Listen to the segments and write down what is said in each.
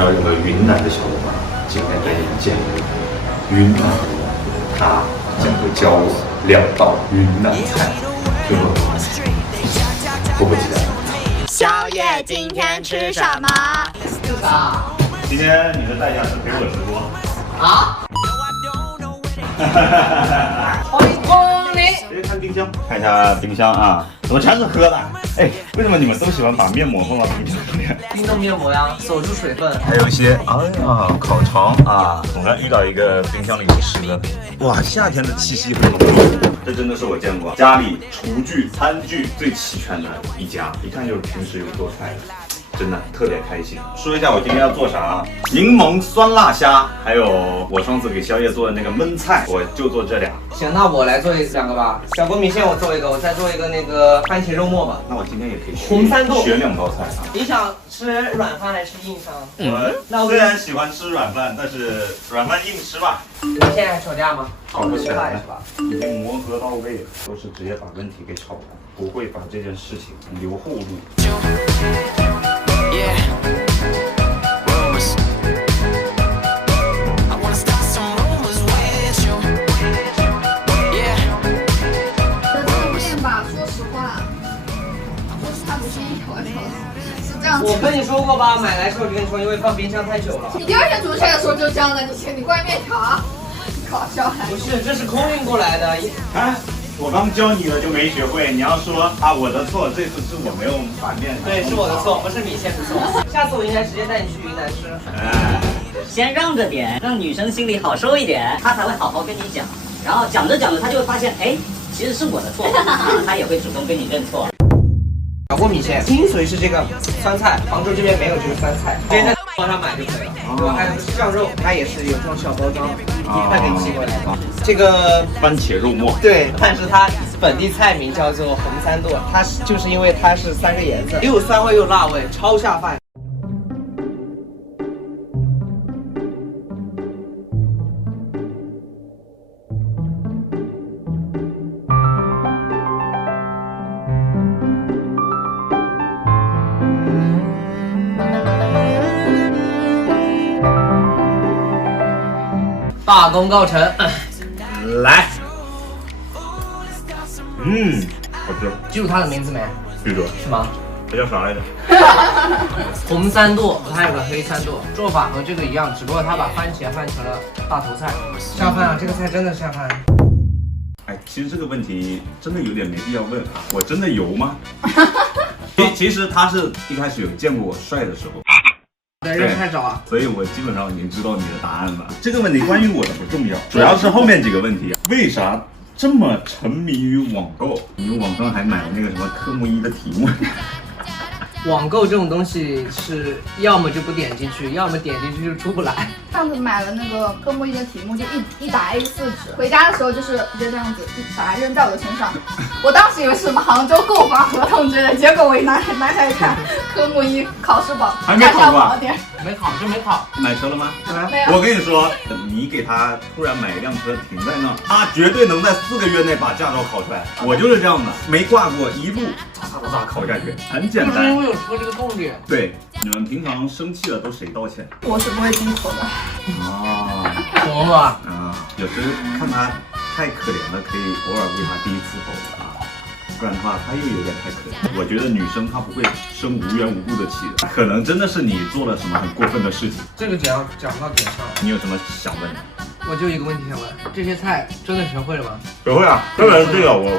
道有个云南的小伙伴今天对你建议，云南他将会教我2道云南菜，这个迫不及待。宵夜今天吃什么？吃啥？今天你的代价是陪我直播。啊？欢迎光临。直接看冰箱，看一下冰箱啊，怎么全是喝的？哎，为什么你们都喜欢把面膜放到冰箱里面？运动面膜呀，锁住水分。还有一些，哎呀，烤肠啊，总算遇到一个冰箱里有吃的。哇，夏天的气息很浓重，这真的是我见过家里厨具、餐具最齐全的一家，一看就是平时有做菜的。真的特别开心。说一下我今天要做啥：柠檬酸辣虾，还有我上次给宵夜做的那个焖菜，我就做这俩。行，那我来做2个吧。小锅米线我做一个，我再做一个那个番茄肉末吧。那我今天也可以红三豆学2道菜啊。你想吃软饭还是硬饭？我虽然喜欢吃软饭，但是软饭硬吃吧。你们现在还吵架吗？吵不起来是吧？已经磨合到位了，都是直接把问题给吵完，不会把这件事情留后路。Yeah, rumors. I wanna start some rumors with you. Yeah, 这面吧，说实话，它不是一条一条的，是这样子。我跟你说过吧，买来时候就跟你说，因为放冰箱太久了。你第2天煮菜的时候就是这样的，你灌面条，你搞笑还？不是，这是空运过来的。啊，我刚教你了就没学会，你要说啊我的错，这次是我没有把面。对，是我的错，不是米线的错。下次我应该直接带你去云南吃。哎，先让着点，让女生心里好受一点，她才会好好跟你讲。然后讲着讲着，她就会发现，哎，其实是我的错，她也会主动跟你认错。小锅米线精髓是这个酸菜，杭州这边没有这个酸菜，直接在网上买就可以了。对吧？还有酱肉，它也是有这种小包装，一块给你寄过来的。这个番茄肉末。对，但是它本地菜名叫做红三剁，它就是因为它是3个颜色，又有酸味又有辣味，超下饭。大功告成，来，好吃，记住它的名字没？记住了，是吗？这叫啥来着？红三剁，还有个黑三剁，做法和这个一样，只不过它把番茄换成了大头菜，下饭啊！这个菜真的下饭。哎，其实这个问题真的有点没必要问啊，我真的油吗？其实他是一开始有见过我帅的时候。对，人太早啊，所以我基本上已经知道你的答案了。这个问题关于我的不重要，主要是后面几个问题。为啥这么沉迷于网购？你网上还买了那个什么科目1的题目？网购这种东西是要么就不点进去，要么点进去就出不来。上次买了那个科目1的题目，就一沓 A4 纸，回家的时候就是直接这样子把它扔在我的身上。我当时以为是什么杭州购房合同之类的，结果我一拿起来看，科目1考试榜，还没考过。没考就没考。买车了吗？没有。我跟你说，你给他突然买一辆车停在那，他绝对能在4个月内把驾照考出来。我就是这样的，没挂过，一路咋考下去，很简单。因为有车这个动力。对，你们平常生气了都谁道歉？我是不会低头的。啊，懂了吧？啊，有时看他太可怜了，可以偶尔为他低一次头啊，不然的话他又有点太可怜。我觉得女生她不会生无缘无故的气的，可能真的是你做了什么很过分的事情。这个只要讲到点上，你有什么想问的？我就一个问题想问，这些菜真的学会了吗？学会啊，当然这个我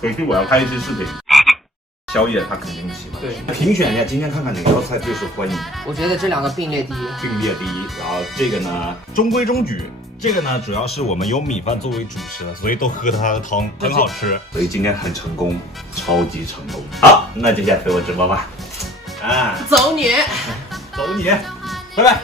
回去我要拍一期视频。宵夜他肯定喜欢。对，评选一下，今天看看哪道菜最受欢迎。我觉得这2个并列第一。并列第一，然后这个呢中规中矩。这个呢主要是我们有米饭作为主食的，所以都喝它的汤，很好吃。所以今天很成功，超级成功。好，那接下来陪我直播吧。啊，走你，走你，拜拜。